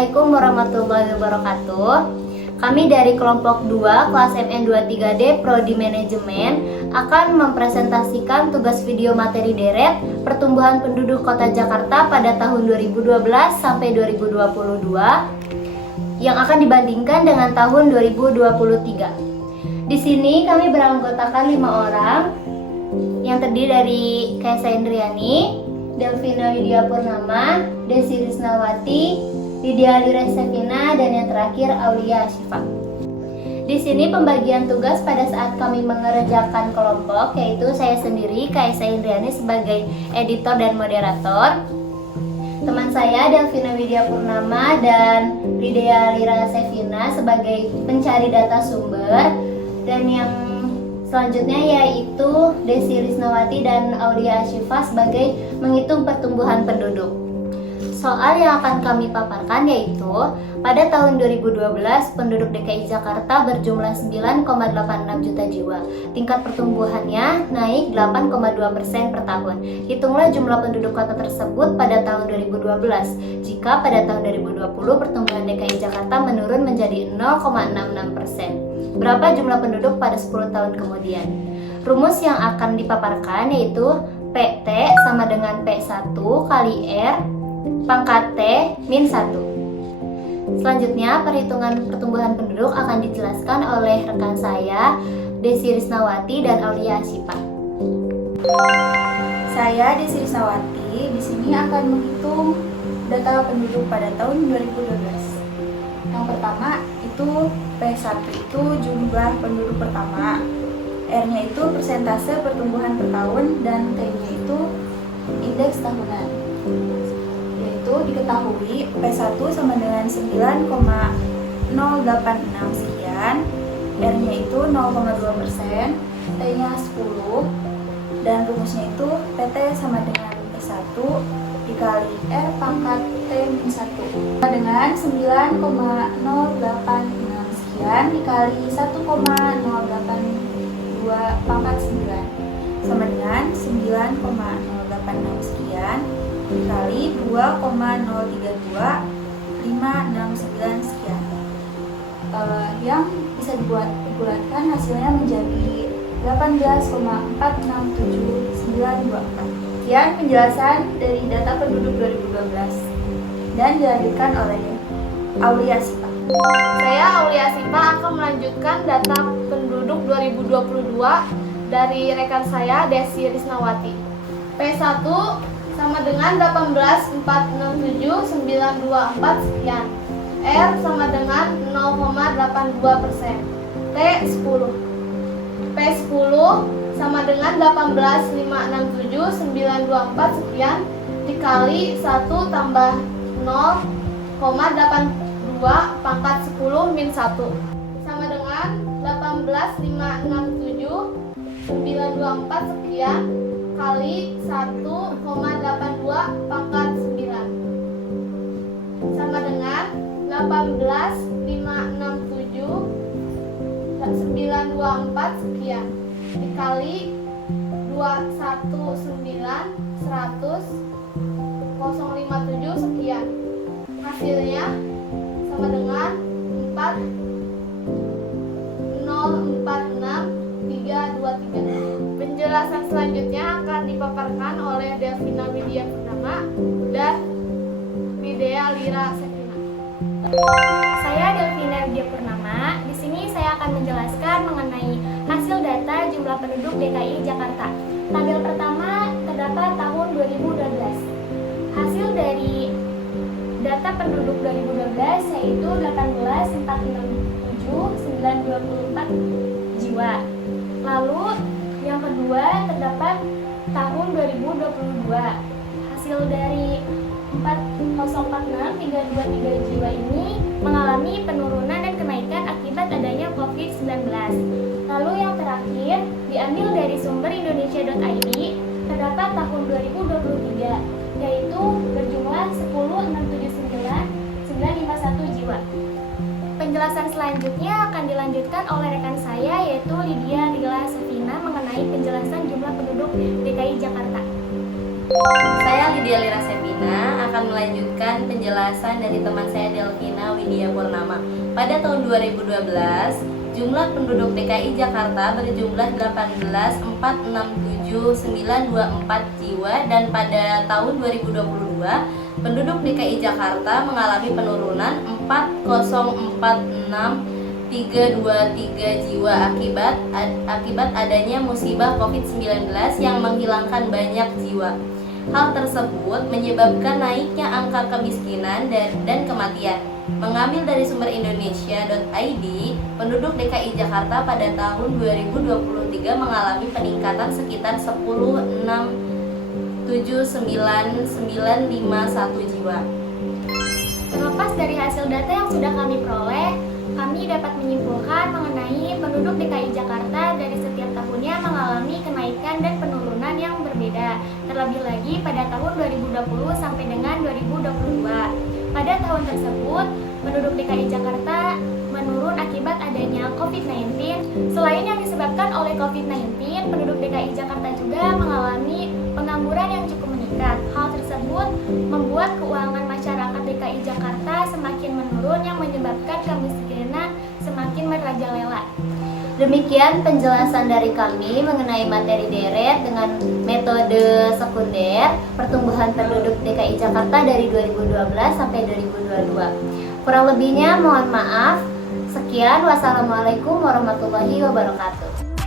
Assalamualaikum warahmatullahi wabarakatuh. Kami dari kelompok 2 kelas MN23D Prodi Manajemen akan mempresentasikan tugas video materi deret pertumbuhan penduduk Kota Jakarta pada tahun 2012 sampai 2022 yang akan dibandingkan dengan tahun 2023. Di sini kami beranggotakan 5 orang yang terdiri dari Kaisa Indriani, Delvina Widya Purnama, Desi Risnawati, Lydia Lira Sevina, dan yang terakhir Aulia Asyifa. Di sini pembagian tugas pada saat kami mengerjakan kelompok, yaitu saya sendiri, Kaisa Indriani, sebagai editor dan moderator. Teman saya Delvina Widya Purnama dan Lydia Lira Sevina sebagai pencari data sumber, dan yang selanjutnya yaitu Desi Risnawati dan Aulia Asyifa sebagai menghitung pertumbuhan penduduk. Soal yang akan kami paparkan yaitu pada tahun 2012 penduduk DKI Jakarta berjumlah 9,86 juta jiwa. Tingkat pertumbuhannya naik 8,2% per tahun. Hitunglah jumlah penduduk kota tersebut pada tahun 2012. Jika pada tahun 2020 pertumbuhan DKI Jakarta menurun menjadi 0,66%. Berapa jumlah penduduk pada 10 tahun kemudian? Rumus yang akan dipaparkan yaitu PT sama dengan P1 kali R pangkat T min 1. Selanjutnya perhitungan pertumbuhan penduduk akan dijelaskan oleh rekan saya Desi Risnawati dan Aulia Asyifa. Saya Desi Risnawati di sini akan menghitung data penduduk pada tahun 2012. Yang pertama itu P1 itu jumlah penduduk pertama, R-nya itu persentase pertumbuhan per tahun, dan T-nya itu indeks tahunan. Yaitu diketahui P1 sama dengan 9,086 sekian, R-nya itu 0,2%, T-nya 10, dan rumusnya itu PT sama dengan P1 dikali R pangkat T-1 sama dengan 9,086 sekian dikali 1,082 pangkat 9 sama dengan 9,086 sekian dikali 2,032 569 sekian, yang bisa dibulatkan hasilnya menjadi 18,467924. Sekian penjelasan dari data penduduk 2012 dan dilanjutkan oleh Aulia Asyifa. Saya Aulia Asyifa akan melanjutkan data penduduk 2022 dari rekan saya Desi Risnawati. P1 sama dengan 18,467924 sekian. R sama dengan 0,82%. T 10. P10 sama dengan 18,567924 sekian dikali 1 tambah 0,82 pangkat 10 min 1 sama dengan 18,567924 sekian kali 1,82 pangkat 9 sama dengan 18,567924 sekian dikali 219,100,057 sekian. Hasilnya sama dengan 4046323. Penjelasan selanjutnya akan dipaparkan oleh Delvina Widya Purnama dan Lydia Lira Sevina. Saya Delvina Widya Purnama. Di sini saya akan menjelaskan mengenai hasil data jumlah penduduk DKI Jakarta. Tabel pertama terdapat tahun 2012. Hasil dari data penduduk 2012 yaitu 18,467,924 jiwa. Lalu yang kedua terdapat tahun 2022. Hasil dari 4046323 jiwa ini mengalami penurunan dan kenaikan akibat adanya COVID-19. Lalu yang terakhir diambil dari sumber indonesia.id, terdapat tahun 2023 yaitu berjumlah 10,679,951 jiwa. Penjelasan selanjutnya akan dilanjutkan oleh rekan saya yaitu Lydia Lira Sevina mengenai penjelasan jumlah penduduk DKI Jakarta. Saya Lydia Lira Sevina Regina akan melanjutkan penjelasan dari teman saya Delvina Widya Purnama. Pada tahun 2012, jumlah penduduk DKI Jakarta berjumlah 18.467.924 jiwa dan pada tahun 2022, penduduk DKI Jakarta mengalami penurunan 4.046.323 jiwa akibat adanya musibah COVID-19 yang menghilangkan banyak jiwa. Hal tersebut menyebabkan naiknya angka kemiskinan dan kematian. Mengambil dari sumber indonesia.id, penduduk DKI Jakarta pada tahun 2023 mengalami peningkatan sekitar 10.679.951 jiwa. Terlepas dari hasil data yang sudah kami peroleh, kami dapat menyimpulkan mengenai penduduk DKI Jakarta dari setiap tahunnya mengalami kenaikan dan penurunan yang berbeda, terlebih lagi pada tahun 2020 sampai dengan 2022. Pada tahun tersebut, penduduk DKI Jakarta menurun akibat adanya COVID-19. Selain yang disebabkan oleh COVID-19, penduduk DKI Jakarta juga mengalami pengangguran yang cukup meningkat. Hal tersebut membuat keuangan masyarakat DKI Jakarta semakin menurun yang menyebabkan kemiskinan semakin merajalela. Demikian penjelasan dari kami mengenai materi deret dengan metode sekunder pertumbuhan penduduk DKI Jakarta dari 2012 sampai 2022. Kurang lebihnya mohon maaf. Sekian, wassalamualaikum warahmatullahi wabarakatuh.